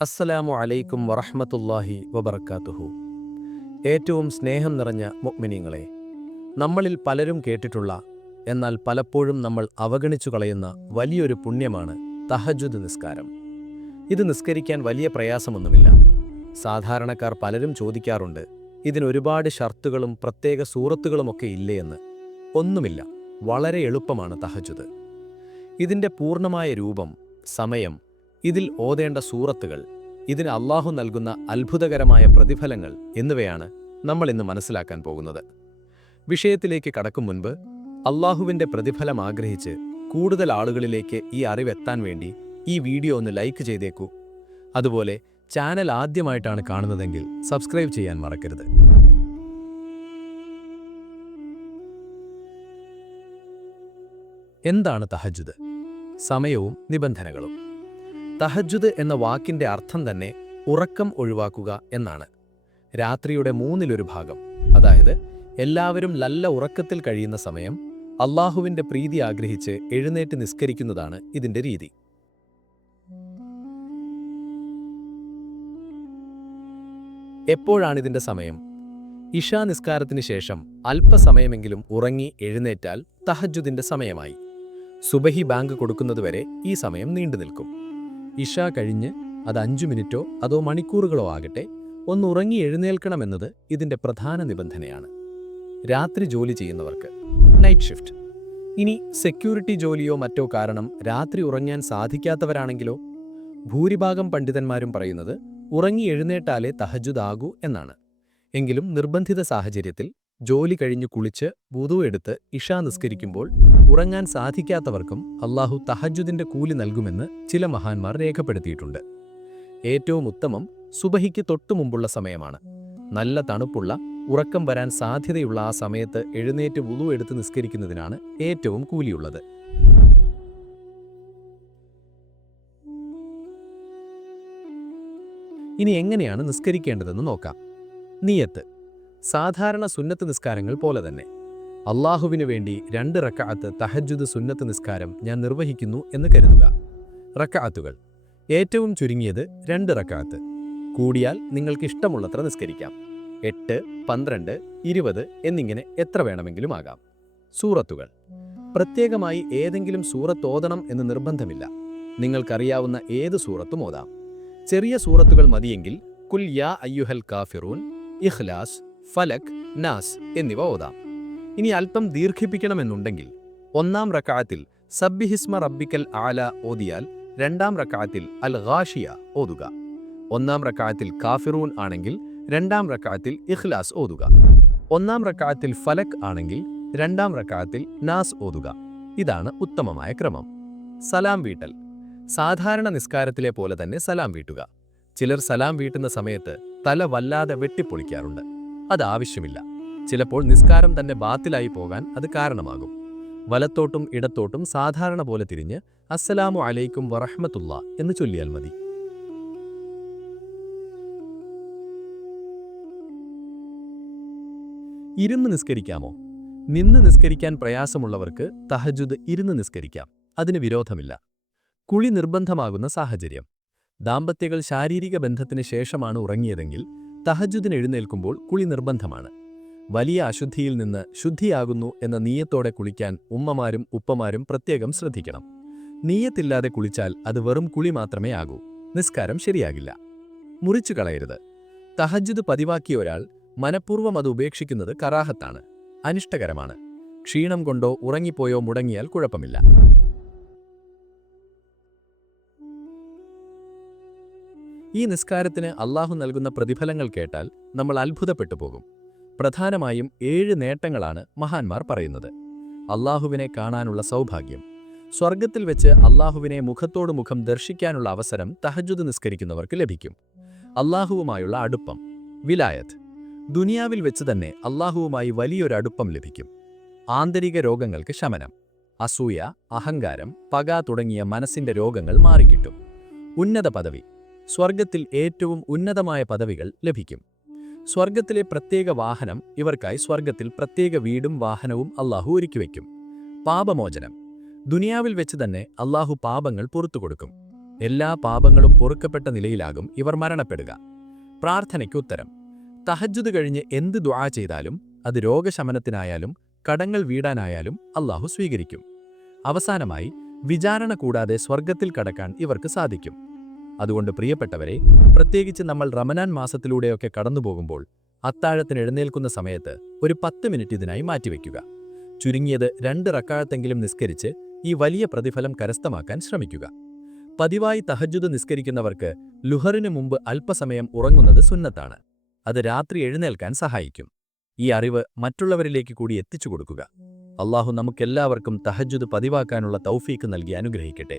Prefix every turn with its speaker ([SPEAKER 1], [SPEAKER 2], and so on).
[SPEAKER 1] അസ്സലാമു അലൈക്കും വറഹമത്തല്ലാഹി വബർക്കാത്തുഹു ഏറ്റവും സ്നേഹം നിറഞ്ഞ മുഅ്മിനീങ്ങളെ നമ്മളിൽ പലരും കേട്ടിട്ടുള്ള എന്നാൽ പലപ്പോഴും നമ്മൾ അവഗണിച്ചു കളയുന്ന വലിയൊരു പുണ്യമാണ് തഹജുദ് നിസ്കാരം. ഇത് നിസ്കരിക്കാൻ വലിയ പ്രയാസമൊന്നുമില്ല. സാധാരണക്കാർ പലരും ചോദിക്കാറുണ്ട് ഇതിനൊരുപാട് ഷർത്തുകളും പ്രത്യേക സൂറത്തുകളുമൊക്കെ ഇല്ലേ എന്ന്. ഒന്നുമില്ല വളരെ എളുപ്പമാണ് തഹജുദ് ഇതിന്റെ പൂർണമായ രൂപം സമയം ഇതിൽ ഓതേണ്ട സൂറത്തുകൾ ഇതിന് അള്ളാഹു നൽകുന്ന അത്ഭുതകരമായ പ്രതിഫലങ്ങൾ എന്നിവയാണ് നമ്മൾ ഇന്ന് മനസ്സിലാക്കാൻ പോകുന്നത്. വിഷയത്തിലേക്ക് കടക്കും മുൻപ് അള്ളാഹുവിന്റെ പ്രതിഫലം ആഗ്രഹിച്ച് കൂടുതൽ ആളുകളിലേക്ക് ഈ അറിവെത്താൻ വേണ്ടി ഈ വീഡിയോ ഒന്ന് ലൈക്ക് ചെയ്തേക്കൂ. അതുപോലെ ചാനൽ ആദ്യമായിട്ടാണ് കാണുന്നതെങ്കിൽ സബ്സ്ക്രൈബ് ചെയ്യാൻ മറക്കരുത്. എന്താണ് തഹജുദ് സമയവും നിബന്ധനകളും. തഹജുദ് എന്ന വാക്കിന്റെ അർത്ഥം തന്നെ ഉറക്കം ഒഴിവാക്കുക എന്നാണ്. രാത്രിയുടെ മൂന്നിലൊരു ഭാഗം. അതായത് എല്ലാവരും നല്ല ഉറക്കത്തിൽ കഴിയുന്ന സമയം അള്ളാഹുവിന്റെ പ്രീതി ആഗ്രഹിച്ച് എഴുന്നേറ്റ് നിസ്കരിക്കുന്നതാണ് ഇതിന്റെ രീതി. എപ്പോഴാണ് ഇതിന്റെ സമയം? ഇഷാ നിസ്കാരത്തിന് ശേഷം അല്പസമയമെങ്കിലും ഉറങ്ങി എഴുന്നേറ്റാൽ തഹജുദിന്റെ സമയമായി. സുബഹി ബാങ്ക് കൊടുക്കുന്നതുവരെ ഈ സമയം നീണ്ടു നിൽക്കും ഇഷ കഴിഞ്ഞ് അത് അഞ്ചു മിനിറ്റോ അതോ മണിക്കൂറുകളോ ആകട്ടെ ഒന്ന് ഉറങ്ങി എഴുന്നേൽക്കണമെന്നത് ഇതിന്റെ പ്രധാന നിബന്ധനയാണ്. രാത്രി ജോലി ചെയ്യുന്നവർക്ക് നൈറ്റ് ഷിഫ്റ്റ് ഇനി സെക്യൂരിറ്റി ജോലിയോ മറ്റോ കാരണം രാത്രി ഉറങ്ങാൻ സാധിക്കാത്തവരാണെങ്കിലോ? ഭൂരിഭാഗം പണ്ഡിതന്മാരും പറയുന്നത് ഉറങ്ങി എഴുന്നേറ്റാലേ തഹജുദാകൂ എന്നാണ്. എങ്കിലും നിർബന്ധിത സാഹചര്യത്തിൽ ജോലി കഴിഞ്ഞു കുളിച്ച് വുതു എടുത്ത് ഇഷ നിസ്കരിക്കുമ്പോൾ ഉറങ്ങാൻ സാധിക്കാത്തവർക്കും അള്ളാഹു തഹജുദിന്റെ കൂലി നൽകുമെന്ന് ചില മഹാന്മാർ രേഖപ്പെടുത്തിയിട്ടുണ്ട്. ഏറ്റവും ഉത്തമം സുബഹിക്ക് തൊട്ടുമുമ്പുള്ള സമയമാണ്. നല്ല തണുപ്പുള്ള ഉറക്കം വരാൻ സാധ്യതയുള്ള ആ സമയത്ത് എഴുന്നേറ്റ് വുതു എടുത്ത് നിസ്കരിക്കുന്നതിനാണ് ഏറ്റവും കൂലിയുള്ളത്. ഇനി എങ്ങനെയാണ് നിസ്കരിക്കേണ്ടതെന്ന് നോക്കാം. നിയത്ത് സാധാരണ സുന്നത്ത് നിസ്കാരങ്ങൾ പോലെ തന്നെ. അള്ളാഹുവിനു വേണ്ടി രണ്ട് റക്കഅത്ത് തഹജുദ് സുന്നത്ത് നിസ്കാരം ഞാൻ നിർവഹിക്കുന്നു എന്ന് കരുതുക. റക്കഅത്തുകൾ. ഏറ്റവും ചുരുങ്ങിയത് രണ്ട് റക്കാത്ത് കൂടിയാൽ നിങ്ങൾക്ക് ഇഷ്ടമുള്ളത്ര നിസ്കരിക്കാം. എട്ട് പന്ത്രണ്ട് ഇരുപത് എന്നിങ്ങനെ എത്ര വേണമെങ്കിലും ആകാം. സൂറത്തുകൾ. പ്രത്യേകമായി ഏതെങ്കിലും സൂറത്ത് ഓതണം എന്ന് നിർബന്ധമില്ല. നിങ്ങൾക്കറിയാവുന്ന ഏത് സൂറത്തും ഓതാം. ചെറിയ സൂറത്തുകൾ മതിയെങ്കിൽ കുൽ യാ അയ്യുഹൽ കാഫിറൂൻ ഇഖ്ലാസ് ഫലക് നാസ് എന്നിവ ഓതാം. ഇനി അല്പം ദീർഘിപ്പിക്കണമെന്നുണ്ടെങ്കിൽ ഒന്നാം റക്കാത്തിൽ സബ്ബിഹിസ്മ റബ്ബിക്കൽ ആല ഓതിയാൽ രണ്ടാം റക്കാത്തിൽ അൽ ഗാഷിയ ഓതുക. ഒന്നാം റക്കാത്തിൽ കാഫിറൂൻ ആണെങ്കിൽ രണ്ടാം റക്കാത്തിൽ ഇഖ്ലാസ് ഓതുക. ഒന്നാം റക്കാത്തിൽ ഫലക് ആണെങ്കിൽ രണ്ടാം റക്കാത്തിൽ നാസ് ഓതുക. ഇതാണ് ഉത്തമമായ ക്രമം. സലാം വീട്ടൽ. സാധാരണ നിസ്കാരത്തിലെ പോലെ തന്നെ സലാം വീട്ടുക. ചിലർ സലാം വീട്ടുന്ന സമയത്ത് തല വല്ലാതെ വെട്ടിപ്പൊളിക്കാറുണ്ട്. അത് ആവശ്യമില്ല ചിലപ്പോൾ നിസ്കാരം തന്നെ ബാത്തിലായി പോകാൻ അത് കാരണമാകും. വലത്തോട്ടും ഇടത്തോട്ടും സാധാരണ പോലെ തിരിഞ്ഞ് അസ്സലാമു അലൈക്കും വറഹ്മത്തുള്ള എന്ന് ചൊല്ലിയാൽ മതി. ഇരുന്ന് നിസ്കരിക്കാമോ? നിന്ന് നിസ്കരിക്കാൻ പ്രയാസമുള്ളവർക്ക് തഹജുദ് ഇരുന്ന് നിസ്കരിക്കാം. അതിന് വിരോധമില്ല. കുളി നിർബന്ധമാകുന്ന സാഹചര്യം. ദാമ്പത്യകൾ ശാരീരിക ബന്ധത്തിന് ശേഷമാണ് ഉറങ്ങിയതെങ്കിൽ തഹജുദിന് എഴുന്നേൽക്കുമ്പോൾ കുളി നിർബന്ധമാണ്. വലിയ അശുദ്ധിയിൽ നിന്ന് ശുദ്ധിയാകുന്നു എന്ന നീയത്തോടെ കുളിക്കാൻ ഉമ്മമാരും ഉപ്പമാരും പ്രത്യേകം ശ്രദ്ധിക്കണം. നീയത്തില്ലാതെ കുളിച്ചാൽ അത് വെറും കുളി മാത്രമേ ആകൂ. നിസ്കാരം ശരിയാകില്ല. മുറിച്ചു കളയരുത്. തഹജുദ് പതിവാക്കിയ ഒരാൾ മനഃപൂർവം അത് ഉപേക്ഷിക്കുന്നത് കറാഹത്താണ്. അനിഷ്ടകരമാണ്. ക്ഷീണം കൊണ്ടോ ഉറങ്ങിപ്പോയോ മുടങ്ങിയാൽ കുഴപ്പമില്ല. ഈ നിസ്കാരത്തിന് അള്ളാഹു നൽകുന്ന പ്രതിഫലങ്ങൾ കേട്ടാൽ നമ്മൾ അത്ഭുതപ്പെട്ടു പോകും. പ്രധാനമായും ഏഴ് നേട്ടങ്ങളാണ് മഹാന്മാർ പറയുന്നത്. അള്ളാഹുവിനെ കാണാനുള്ള സൗഭാഗ്യം. സ്വർഗത്തിൽ വെച്ച് അള്ളാഹുവിനെ മുഖത്തോടു മുഖം ദർശിക്കാനുള്ള അവസരം തഹജുദ് നിസ്കരിക്കുന്നവർക്ക് ലഭിക്കും. അള്ളാഹുവുമായുള്ള അടുപ്പം. വിലായത്ത്. ദുനിയാവിൽ വെച്ച് തന്നെ അള്ളാഹുവുമായി വലിയൊരു അടുപ്പം ലഭിക്കും. ആന്തരിക രോഗങ്ങൾക്ക് ശമനം. അസൂയ അഹങ്കാരം പക തുടങ്ങിയ മനസ്സിന്റെ രോഗങ്ങൾ മാറിക്കിട്ടും. ഉന്നത പദവി. സ്വർഗത്തിൽ ഏറ്റവും ഉന്നതമായ പദവികൾ ലഭിക്കും. സ്വർഗത്തിലെ പ്രത്യേക വാഹനം ഇവർക്കായി സ്വർഗത്തിൽ പ്രത്യേക വീടും വാഹനവും അള്ളാഹു ഒരുക്കിവെക്കും പാപമോചനം. ദുനിയാവിൽ വെച്ച് തന്നെ അള്ളാഹു പാപങ്ങൾ പുറത്തു കൊടുക്കും. എല്ലാ പാപങ്ങളും പൊറുക്കപ്പെട്ട നിലയിലാകും ഇവർ മരണപ്പെടുക. പ്രാർത്ഥനയ്ക്ക് ഉത്തരം. തഹജ്ജുദ് കഴിഞ്ഞ് എന്ത് ദുആ ചെയ്താലും അത് രോഗശമനത്തിനായാലും കടങ്ങൾ വീടാനായാലും അള്ളാഹു സ്വീകരിക്കും. അവസാനമായി വിചാരണ കൂടാതെ സ്വർഗത്തിൽ കടക്കാൻ ഇവർക്ക് സാധിക്കും. അതുകൊണ്ട് പ്രിയപ്പെട്ടവരെ പ്രത്യേകിച്ച് നമ്മൾ റമനാൻ മാസത്തിലൂടെയൊക്കെ കടന്നു പോകുമ്പോൾ അത്താഴത്തിന് എഴുന്നേൽക്കുന്ന സമയത്ത് ഒരു പത്ത് മിനിറ്റ് ഇതിനായി മാറ്റിവെക്കുക. ചുരുങ്ങിയത് രണ്ട് റക്കാഴത്തെങ്കിലും നിസ്കരിച്ച് ഈ വലിയ പ്രതിഫലം കരസ്ഥമാക്കാൻ ശ്രമിക്കുക. പതിവായി തഹജുദ് നിസ്കരിക്കുന്നവർക്ക് ലുഹറിനു മുമ്പ് അല്പസമയം ഉറങ്ങുന്നത് സുന്നത്താണ്. അത് രാത്രി എഴുന്നേൽക്കാൻ സഹായിക്കും. ഈ അറിവ് മറ്റുള്ളവരിലേക്ക് കൂടി എത്തിച്ചു കൊടുക്കുക. അള്ളാഹു നമുക്കെല്ലാവർക്കും തഹജുദ് പതിവാക്കാനുള്ള തൗഫീക്ക് നൽകി അനുഗ്രഹിക്കട്ടെ.